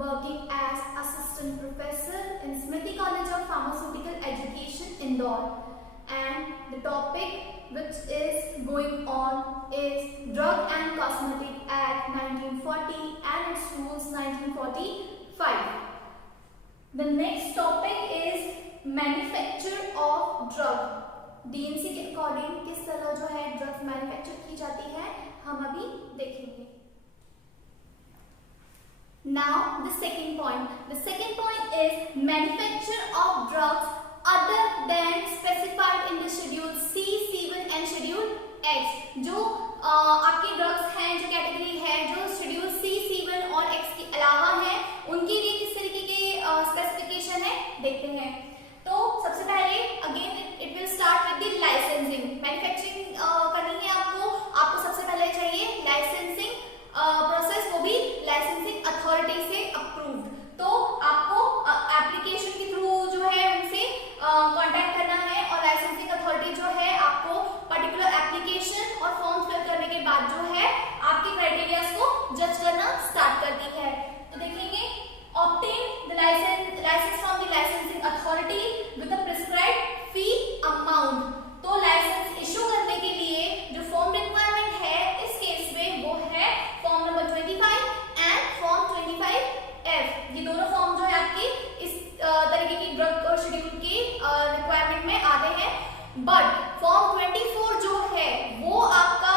working as assistant professor in Smriti College of Pharmaceutical Education, Indore. And the topic which is going on is Drug and Cosmetic Act 1940 and its rules 1945. The next topic is manufacture of drug. DNC के according किस तरह जो है drugs manufacture की जाती है हम अभी देखेंगे. Now the second point. The second point is manufacture of drugs other than specified in the schedule C, C1 and schedule X. जो आपके ड्रग्स हैं, जो कैटेगरी है, जो शेड्यूल C, C1 और X के अलावा है, उनके लिए किस तरीके के स्पेसिफिकेशन है देखते हैं. तो सबसे पहले again it will start with the licensing. Manufacturing करनी है आपको सबसे पहले चाहिए लाइसेंसिंग प्रोसेस, वो भी लाइसेंसिंग अथॉरिटी से अप्रूव्ड. तो आपको एप्लीकेशन के थ्रू जो है उनसे कांटेक्ट करना है और लाइसेंसिंग अथॉरिटी जो है आपको पर्टिकुलर एप्लीकेशन और फॉर्म फिल करने के बाद जो है आपके क्राइटेरियाज को जज करना स्टार्ट करती है. तो देखेंगे obtain the license from the licensing authority with a prescribed fee amount. तो लाइसेंस इशू करने के लिए जो फॉर्म रिक्वायरमेंट है इस केस में वो है form number 25 and form 25F. ये दोनों फॉर्म जो है आपके इस तरीके की ड्रग और शेड्यूल की रिक्वायरमेंट में आते हैं. बट फॉर्म 24 जो है वो आपका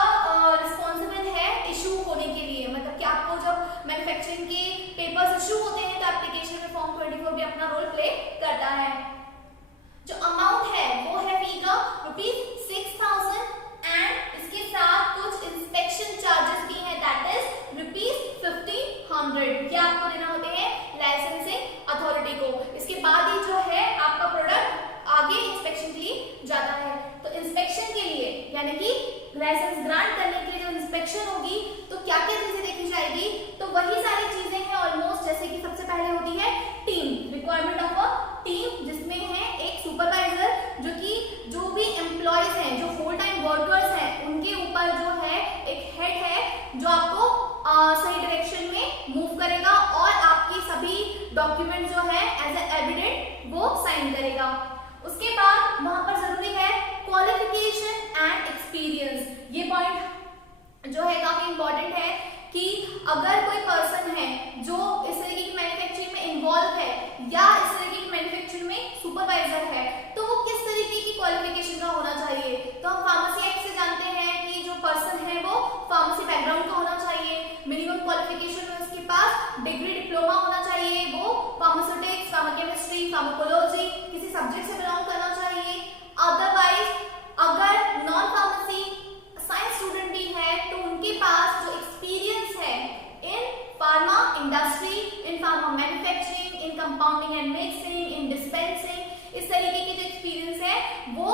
रिस्पॉन्सिबल है इशू होने के लिए. मतलब कि आपको जब मैन्युफैक्चरिंग के पेपर्स इशू होते हैं तो एप्लीकेशन में फॉर्म 24 भी अपना रोल प्ले करता है. जो अमाउंट है वो है फी का ₹6,000 एंड इसके साथ कुछ इंस्पेक्शन चार्जेस भी हैं, दैट इज ₹1,500. ये आपको देना होते हैं लाइसेंसिंग अथॉरिटी को. इसके बाद ही जो है आपका प्रोडक्ट आगे इंस्पेक्शन के लिए जाता है. तो इंस्पेक्शन के लिए यानी कि लाइसेंस ग्रांट करने के लिए जो इंस्पेक्शन होगी तो क्या क्या चीजें देखी जाएगी, तो वही सारी चीजें हैं ऑलमोस्ट. जैसे कि सबसे पहले होती है team, requirement of a team, जिसमें है एक सुपरवाइजर जो कि जो भी एम्प्लॉयज हैं, जो फुल टाइम वर्कर्स हैं, उनके ऊपर जो है एक हेड है जो आपको सही डायरेक्शन में मूव करेगा और आपकी सभी डॉक्यूमेंट जो है एज ए एविडेंट वो साइन करेगा. उसके बाद वहां पर जरूरी है क्वालिफिकेशन एंड एक्सपीरियंस. ये पॉइंट जो है काफी इंपॉर्टेंट है कि अगर कोई पर्सन है जो इस तरीके की मैन्युफैक्चरिंग में इन्वॉल्व है या इस तरीके की मैन्युफैक्चरिंग में सुपरवाइजर है तो वो किस तरीके की क्वालिफिकेशन का होना चाहिए. तो हम फार्मेसी एक्ट से जानते हैं कि जो पर्सन है वो फार्मेसी बैकग्राउंड का होना चाहिए. मिनिमम क्वालिफिकेशन में उसके पास डिग्री डिप्लोमा होना चाहिए. वो फार्मास्यूटिक्स, फार्माकेमिस्ट्री, फार्माकोलॉजी किसी सब्जेक्ट से बिलोंग करना चाहिए. अदरवाइज अगर नॉन फार्मेसी साइंस स्टूडेंट भी है तो उनके पास जो एक्सपीरियंस है इन pharma industry, in pharma manufacturing, in compounding and mixing, in dispensing, इस तरीके के जो एक्सपीरियंस है वो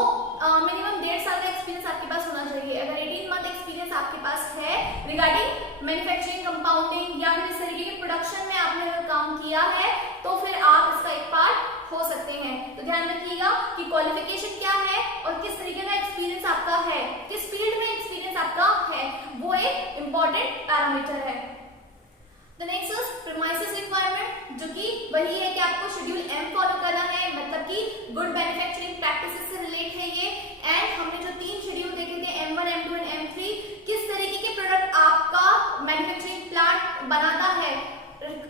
मिनिमम 1.5 साल का एक्सपीरियंस आपके पास होना चाहिए. अगर 18 मंथ एक्सपीरियंस आपके पास है रिगार्डिंग मैन्युफैक्चरिंग, कंपाउंडिंग या फिर इस तरीके के प्रोडक्शन में आपने अगर काम किया है तो फिर आप इसका एक पार्ट हो सकते हैं. तो ध्यान रखिएगा कि क्वालिफिकेशन क्या है और किस तरीके का एक्सपीरियंस आपका है, किस फील्ड में एक्सपीरियंस आपका है, वो एक इंपॉर्टेंट पैरामीटर है. The next is premises requirement, जो कि वही है कि आपको शेड्यूल M फॉलो करना है, मतलब कि गुड मैन्युफैक्चरिंग प्रैक्टिसेस से रिलेट है ये. एंड हमने जो 3 शेड्यूल देखे थे M1, M2 एंड M3, किस तरीके के प्रोडक्ट आपका मैन्युफैक्चरिंग प्लांट बनाता है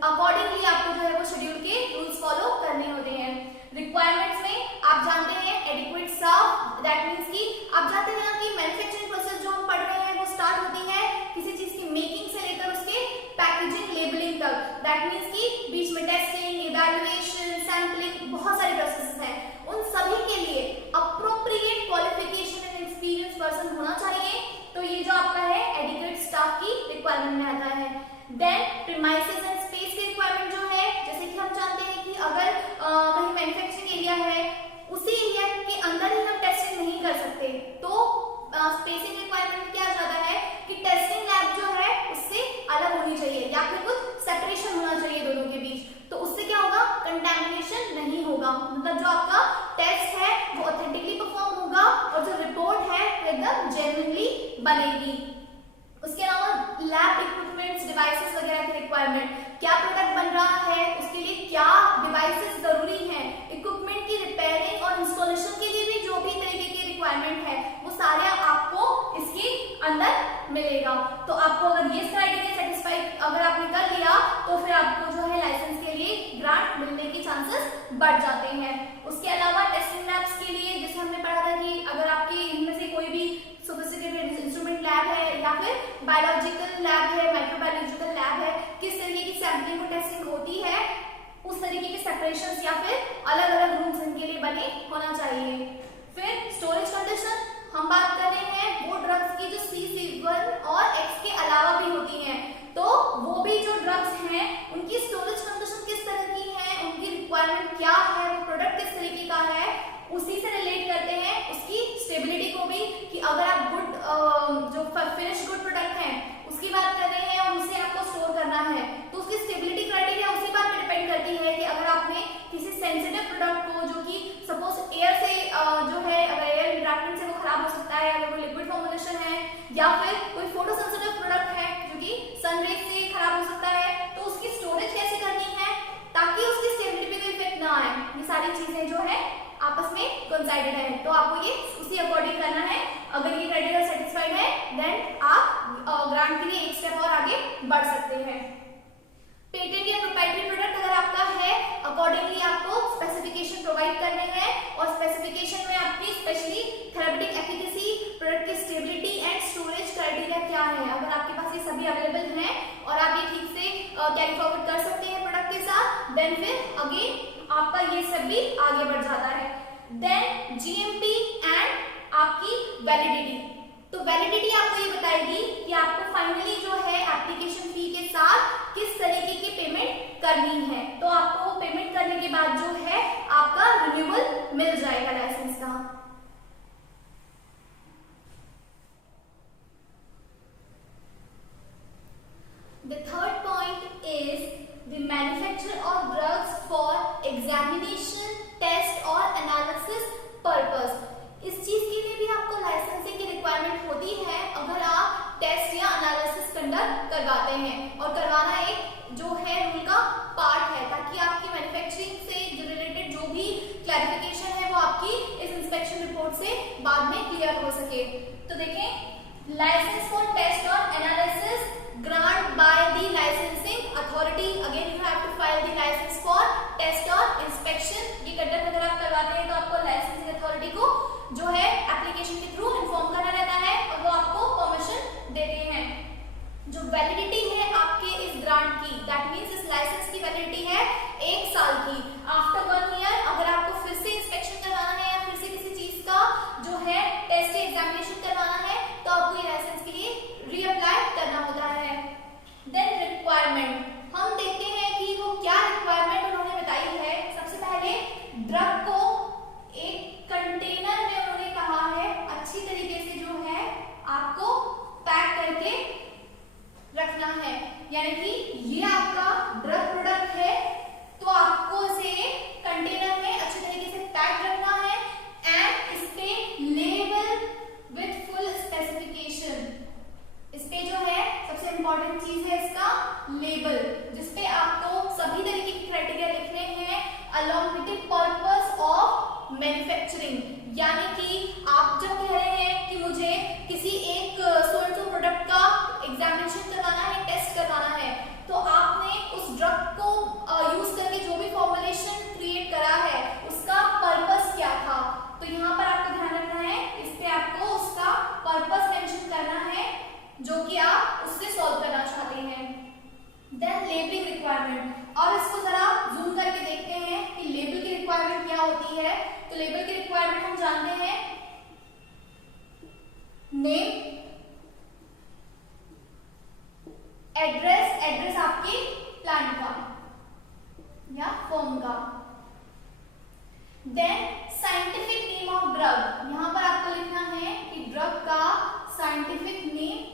अकॉर्डिंगली आपको जो है वो शेड्यूल के रूल्स फॉलो करने होते हैं. रिक्वायरमेंट्स में आप जानते हैं एडिक्वेट स्टाफ, दैट मींस कि आप जानते हैं कि मैन्युफैक्चरिंग प्रोसेस जो हम पढ़ रहे हैं वो स्टार्ट होती है किसी चीज की मेकिंग से लेकर उसके पैकेजिंग, लेबलिंग तक. दैट मींस कि बीच में टेस्टिंग, इवैल्यूएशन, सैंपलिंग, बहुत सारे प्रोसेसेस हैं. उन सभी के लिए appropriate qualification and experience person होना चाहिए. तो ये जो आपका है एडिक्वेट स्टाफ की रिक्वायरमेंट में आता है. देन प्रीमाइसेस एंड स्पेस की रिक्वायरमेंट जो है, जैसे कि हम जानते हैं कि अगर कहीं मैन्युफैक्चरिंग एरिया है उसी एरिया के अंदर ही हम टेस्टिंग नहीं कर सकते तो स्पेसिंग रिक्वायरमेंट क्या जाता है कि टेस्टिंग लैब जो है उससे अलग होनी चाहिए या फिर कुछ सेपरेशन होना चाहिए दोनों के बीच. तो उससे क्या होगा, कंटैमिनेशन नहीं होगा. मतलब जो आपका टेस्ट है वो ऑथेंटिकली परफॉर्म होगा और जो रिपोर्ट है वो एकदम जेन्युइनली बनेगी. उसके अलावा लैब इक्विपमेंट्स, डिवाइसेस वगैरह की रिक्वायरमेंट, क्या प्रोडक्ट बन रहा है, उसके लिए क्या डिवाइसेस जरूरी हैं, इक्विपमेंट की रिपेयरिंग और इंस्टॉलेशन के लिए भी जो भी तरीके की रिक्वायरमेंट है वो सारे आपको इसके अंदर मिलेगा। तो आपको अगर ये क्राइटेरिया सेटिस्फाई अगर आपने कर लिया तो फिर आपको जो है लाइसेंस के लिए ग्रांट मिलने के चांसेस बढ़ जाते हैं। उसके अलावा टेस्टिंग लैब्स के लिए जैसे हमने पढ़ा था कि अगर आपके इनमें से कोई भी सोफिस्टिकेटेड इंस्ट्रूमेंट लैब है या फिर बायोलॉजिकल लैब है, माइक्रोबायोलॉजिकल लैब है, किस तरीके की सैंपलिंग और टेस्टिंग होती है उस तरीके के सेपरेशंस या फिर अलग अलग रूम्स इनके लिए बने होना चाहिए। फिर स्टोरेज कंडीशन हम बात कर रहे हैं वो ड्रग्स की जो C1 और X के अलावा भी होती हैं, तो वो भी जो ड्रग्स हैं उनकी स्टोरेज कंडीशन किस तरह की है, उनकी रिक्वायरमेंट क्या है, वो प्रोडक्ट किस तरीके का है, उसी से रिलेट करते हैं उसकी स्टेबिलिटी को भी, कि अगर आप गुड जो फिनिश गुड प्रोडक्ट है उसकी बात कर रहे हैं और उसे आपको स्टोर करना है तो उसकी स्टेबिलिटी क्राइटेरिया उसी बात पर डिपेंड करती है कि अगर आपने किसी सेंसिटिव प्रोडक्ट को जो कि सपोज एयर से जो है अगर एयर इंटरेक्शन से वो खराब हो सकता है, अगर वो लिक्विड फॉर्मुलेशन है या फिर कोई फोटो सेंसिटिव प्रोडक्ट है जो कि सनरेज से खराब हो सकता है, तो उसकी स्टोरेज कैसे करनी है ताकि उसकी स्टेबिलिटी पे कोई इफेक्ट ना आए। ये सारी चीजें जो है आपस में कोइंसाइडेड है, तो आपको ये उसी अकॉर्डिंग करना है। अगर ये क्राइटेरिया सेटिस्फाइड है देन आप ग्रांट के लिए एक स्टेप और आगे बढ़ सकते हैं। पेटेंट या प्रोप्राइटरी प्रोडक्ट अगर आपका है अकॉर्डिंगली आपको स्पेसिफिकेशन प्रोवाइड करने हैं और स्पेसिफिकेशन में आपकी स्पेशली थेरेप्यूटिक एफिकेसी, प्रोडक्ट की स्टेबिलिटी एंड स्टोरेज क्राइटेरिया क्या है, अगर आपके पास ये सभी अवेलेबल हैं और आप ये ठीक से कैरी फॉरवर्ड कर सकते हैं प्रोडक्ट के साथ, देन फिर अगेन आपका ये सब भी आगे बढ़ जाता है। देन GMP एंड आपकी वैलिडिटी, तो वैलिडिटी आपको ये बताएगी कि आपको फाइनली जो है एप्लीकेशन फी के साथ किस तरीके की पेमेंट करनी है, तो आपको वो पेमेंट करने के बाद जो है आपका रिन्यूअल मिल जाएगा लाइसेंस का। The third point is the manufacture of drugs for examination, test और analysis purpose। इस चीज के लिए भी आपको लाइसेंसिंग की रिक्वायरमेंट होती है अगर आप टेस्ट या एनालिसिस कंडक्ट करवाते हैं, और करवाना एक जो है रूल का पार्ट है ताकि आपकी मैन्युफैक्चरिंग से रिलेटेड जो भी क्लैरिफिकेशन है वो आपकी इस इंस्पेक्शन रिपोर्ट से बाद में क्लियर हो सके। तो देखें license for test or analysis grant by the licensing authority, again you have to file the license for test or inspection. ये कंडक्ट अगर आप करवाते हैं तो आपको लाइसेंसिंग अथॉरिटी को जो है एप्लीकेशन के थ्रू इन्फॉर्म करना रहता है और वो आपको परमिशन देते हैं। जो वैलिडिटी है आपके इस ग्रांट की, दैट मींस इस लाइसेंस की वैलिडिटी है 1 साल की। आफ्टर 1 ईयर अगर आपको फिर से इंस्पेक्शन करवाना है या फिर से किसी चीज का जो है टेस्ट या एग्जामिनेशन करवाना है तो आपको ये लाइसेंस के लिए रीअप्लाई करना होता है। देन रिक्वायरमेंट, हम देखते हैं कि वो क्या रिक्वायरमेंट उन्होंने बताई है। सबसे पहले ड्रग को एक कंटेनर में उन्होंने कहा है अच्छी तरीके से जो है आपको पैक करके रखना है, यानी कि ये आपका ड्रग प्रोडक्ट है तो आपको इसे कंटेनर में अच्छी तरीके से पैक रखना है एंड इस पे लेबल विद फुल स्पेसिफिकेशन। इस पे जो है सबसे इंपॉर्टेंट चीज है इसका लेबल, जिसपे आपको सभी तरीके के क्राइटेरिया लिखने हैं along with the purpose of manufacturing. यानी कि आप जब कह रहे हैं कि मुझे किसी एक सो एंड सो प्रोडक्ट का एग्जामिनेशन करवाना है, टेस्ट करवाना है, तो आपने उस ड्रग को यूज करके जो भी फॉर्मुलेशन क्रिएट करा है उसका पर्पस क्या था, तो यहाँ पर आपको ध्यान रखना है, इस पे आपको उसका पर्पस मेंशन करना है जो कि आप उससे सॉल्व करना चाहते हैं। देन लेबलिंग रिक्वायरमेंट, और इसको जरा जूम करके देखते हैं कि लेबल की रिक्वायरमेंट क्या होती है। तो लेबल की रिक्वायरमेंट हम जानते हैं नेम, एड्रेस, एड्रेस आपके प्लांट का या फर्म का। Then scientific name of drug, यहां पर आपको लिखना है कि ड्रग का साइंटिफिक नेम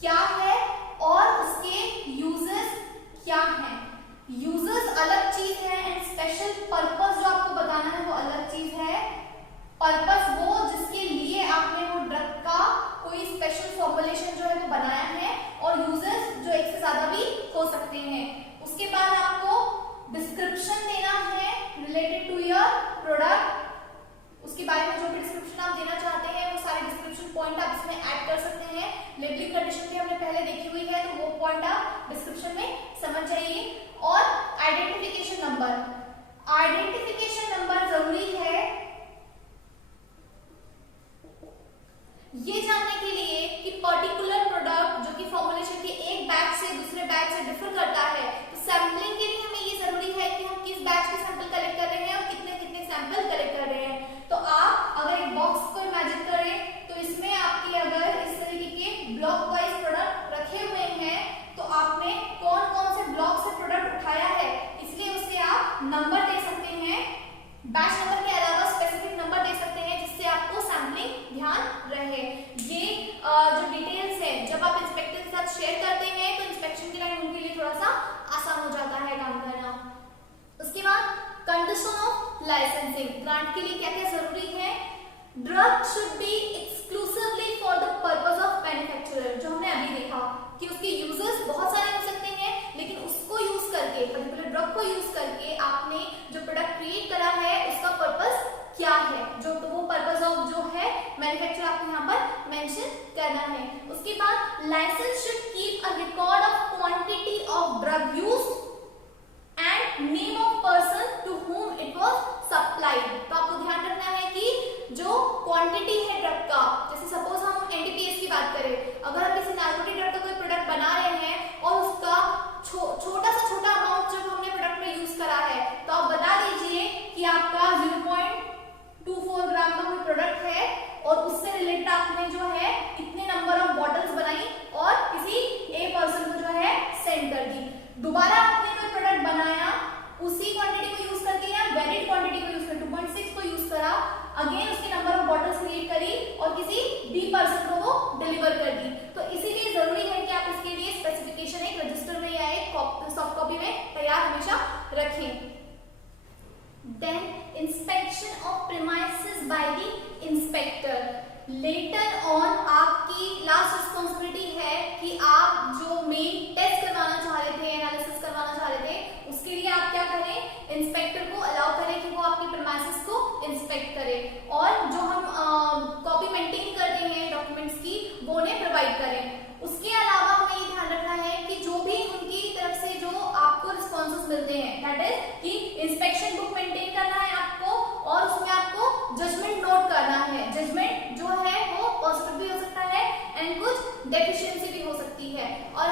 क्या है और उसके यूजेस क्या हैं। यूजेस अलग चीज है एंड स्पेशल पर्पस जो आपको बताना है वो अलग चीज है। पर्पस वो जिसके लिए आपने वो ड्रग का कोई स्पेशल फॉर्मुलेशन जो है वो बनाया है, और यूजेस जो एक से ज्यादा भी हो सकते हैं। उसके प्रोडक्ट, उसके बारे में जो भी डिस्क्रिप्शन आप देना चाहते हैं वो सारे डिस्क्रिप्शन पॉइंट आप इसमें ऐड कर सकते हैं। लेबलिंग कंडीशन भी हमने पहले देखी हुई है, तो वो पॉइंट आप डिस्क्रिप्शन में समझ जाइए। और आइडेंटिफिकेशन नंबर, आइडेंटिफिकेशन नंबर जरूरी है ये जानने के लिए कि पर्टिकुलर प्रोडक्ट जो कि फॉर्मुलेशन के एक बैच से दूसरे बैच से डिफर करता है, तो सैंपलिंग के लिए हमें ये जरूरी है कि हम किस बैच के सैंपल कलेक्ट कर रहे हैं और कितने कितने सैंपल कलेक्ट कर रहे हैं। तो आप अगर एक बॉक्स को इमेजिन करें तो इसमें आपके अगर इस तरीके के ब्लॉक वाइज प्रोडक्ट रखे हुए हैं, तो आपने कौन कौन से ब्लॉक से प्रोडक्ट उठाया है, इसलिए उसके आप नंबर दे सकते हैं। बैच नंबर के अलावा स्पेसिफिक नंबर दे सकते हैं जिससे आपको सैंपलिंग ध्यान रहे। ये जो डिटेल्स है जब आप इंस्पेक्टर के साथ शेयर करते हैं तो इंस्पेक्शन के टाइम उनके लिए थोड़ा सा आसान हो जाता है काम करना। उसके बाद कंडीशन ऑफ लाइसेंसिंग, ग्रांट के लिए क्या क्या जरूरी है। Drug should be exclusively for the purpose of manufacturer, जो हमने अभी देखा कि उसके यूजर्स बहुत सारे हो सकते हैं, लेकिन उसको यूज करके, पर्टिकुलर ड्रग को यूज करके आपने जो प्रोडक्ट क्रिएट करा है उसका पर्पस क्या है, जो तो वो पर्पस ऑफ जो है मैन्युफैक्चर आपको यहाँ पर मेंशन करना है। उसके बाद license should keep a record of quantity of drug used and name of person to whom it was supplied। तो आपको ध्यान रखना है कि जो क्वांटिटी है ड्रग का, जैसे सपोज हम एनडीपीएस की बात करें, अगर हम किसी नार्कोटिक ड्रग का कोई प्रोडक्ट बना रहे हैं और उसका छोटा से छोटा अमाउंट जब हमने प्रोडक्ट में यूज करा है, तो आप बता दीजिए कि आपका 0.24 ग्राम का कोई प्रोडक्ट है और उससे रिलेटेड आपने जो है इतने नंबर ऑफ बॉटल्स बनाई और किसी ए पर्सन को जो है सेंड कर दी। दोबारा आपने कोई प्रोडक्ट बनाया उसी क्वांटिटी को यूज करके या वैलिड क्वांटिटी को यूज कर 2.6 को यूज करा, अगेन उसके नंबर ऑफ बॉटल्स क्रिएट करी और किसी बी पर्सन को वो डिलीवर कर दी। तो इसीलिए जरूरी है कि आप इसके लिए स्पेसिफिकेशन एक रजिस्टर में या एक सॉफ्ट कॉपी में तैयार हमेशा रखें। Then inspection of premises by the inspector. Later on आपकी लास्ट रिस्पॉन्सिबिलिटी है कि आप जो मेन टेस्ट करवाना चाह रहे थे, एनालिसिस करवाना चाह रहे थे, उसके लिए आप क्या करें, इंस्पेक्टर को अलाउ करें कि वो आपकी प्रीमाइसेस को इंस्पेक्ट करे और जो हम कॉपी मेंटेन करते हैं डॉक्यूमेंट्स की वो उन्हें प्रोवाइड करें। उसके अलावा हमें ये ध्यान रखना है कि जो भी उनकी तरफ से जो आपको रिस्पॉन्सेस मिलते हैं, दैट इज कि इंस्पेक्शन बुक मेंटेन करना है आपको और उसमें आपको जजमेंट नोट करना है। जजमेंट जो है वो पॉजिटिव भी हो सकता है एंड कुछ डेफिशिएंसी भी हो सकती है, और